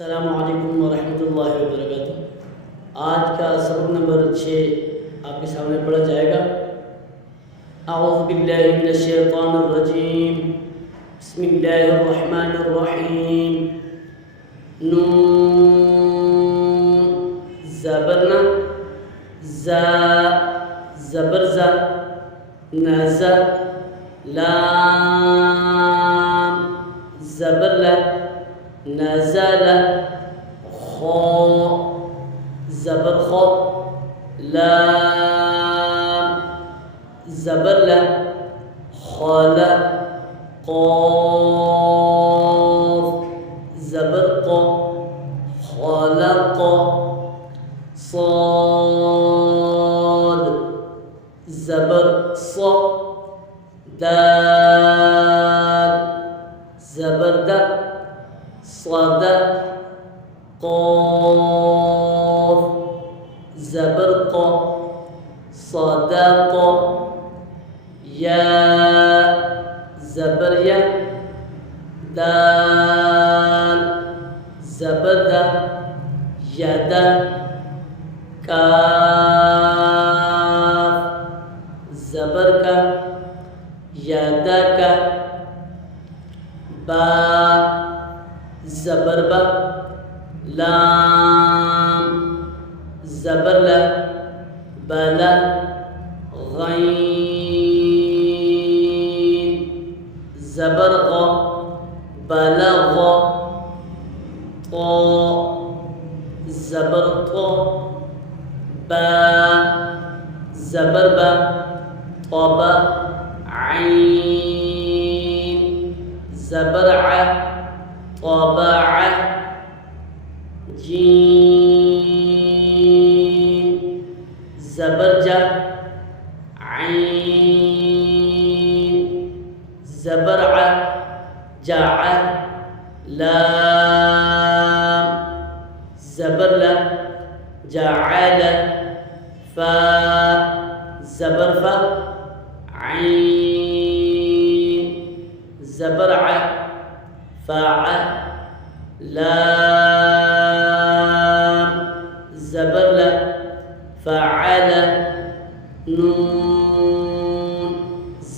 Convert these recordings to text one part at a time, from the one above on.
अस्सलामुअलैकुम वरहमतुल्लाहि वबरकातुह। आज का सबक नंबर 6 आपके सामने पढ़ा जाएगा। अऊज़ु बिल्लाहि मिनश शैतानिर रजीम, बिस्मिल्लाहिर रहमानिर रहीम। नून ज़बरना ज़ा ज़बर ज़ा नज़ा लाम ज़बर ला नज़ल खौ ज़बर खौ लाम ज़बर ला खौल क़ाफ़ ज़बर क़ खलक़ صاد ज़बर ص दाल ज़बर द صد قاف ज़बर ق صدق या ज़बर या दाल ज़बर द यद काफ ज़बर का यदक बा ज़बर ब लाम ज़बर ल बल गैन ज़बर ग बलग तो ज़बर तो बा ज़बर ब तब ऐन ज़बर आ طبع جيم زبرجة عين زبرع جع لام زبرلا جعل فا زبرفا عين زبرع فاع لام زبر لا فعل نون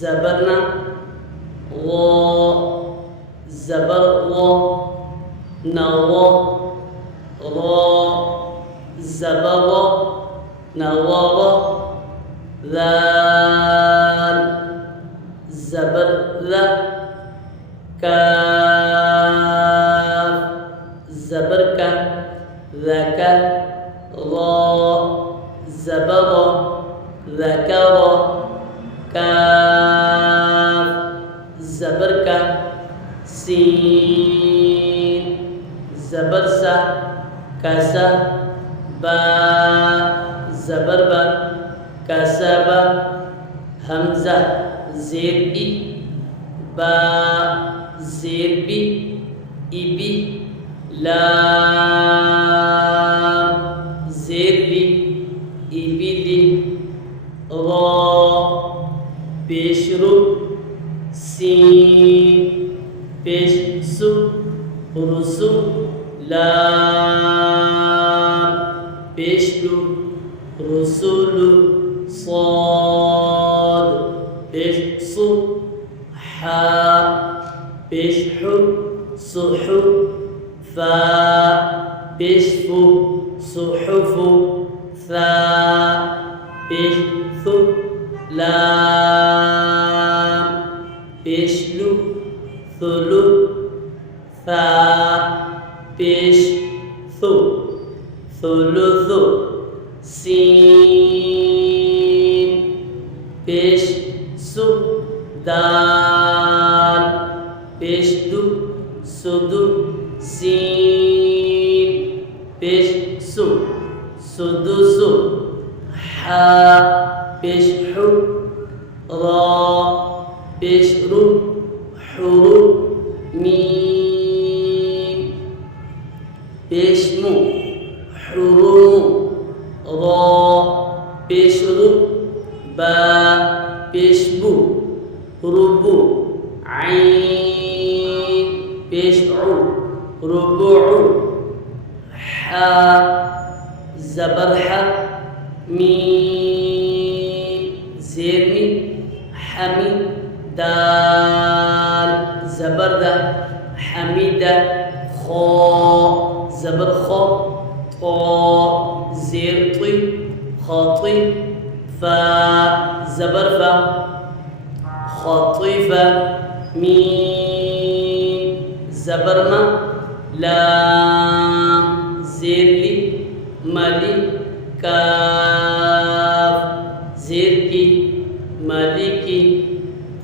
زبرنا وا زبر وا نوا را زبر نوا ذال زبر ذا كاف زبر ك ذك را زبر ذكر كاف زبر ك سين زبر س كس با زبر ب كسب همزة زير إ با زير بي إبي لام زير بي إبلي را بشرو سين بشسو رسو لام بشلو رسول صاد بشسو حا بشحو صحو فا بشفو صحف ثا بشثو لام بشلو ثلو ثا بشثو ثلث سين بشسو دال بشدو سدو سين بشسو سدسو حا بشحو را بشرو حرو ميم بشمو حرو را بشرو با بشبو ربو عين بشع ربع हा ज़बर हा, मीम ज़ेर मी, हमी दाल ज़बर दा, हमीदा खो ज़बर खो, तो ज़ेर तुई खाती, फा ज़बर फा, खातिफा, मीम ज़बर मा, लाम ज़ेर ली मली, काफ ज़ेर की मली की,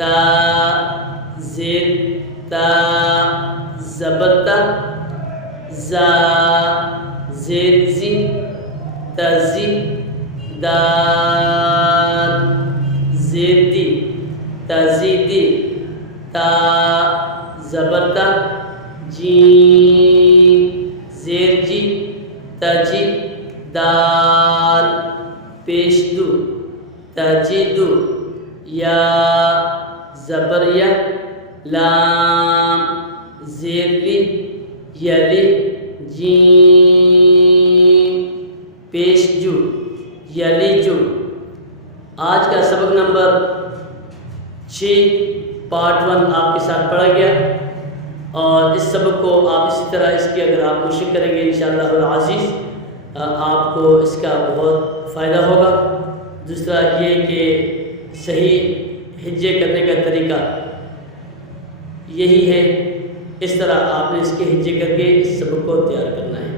ता ज़ेर ता ज़बर ता, ज़ा ज़ेर ज़ी तज़ी, दाल ज़ेर दी तज़ीदी, ता ज़बर ता, जीम ज़ेर जी तजी, दाल पेश दू तजीदु, या ज़बर या, लाम ज़ेर ली यली, जीम पेश जू यलीजु। आज का सबक नंबर 6 पार्ट 1 आपके साथ पढ़ा गया और इस सबक को आप इसी तरह इसकी अगर आप कोशिश करेंगे इंशाअल्लाह अज़ीज़ आपको इसका बहुत फ़ायदा होगा। दूसरा ये कि सही हिज्जे करने का तरीका यही है, इस तरह आपने इसके हिज्जे करके इस सबक को तैयार करना है।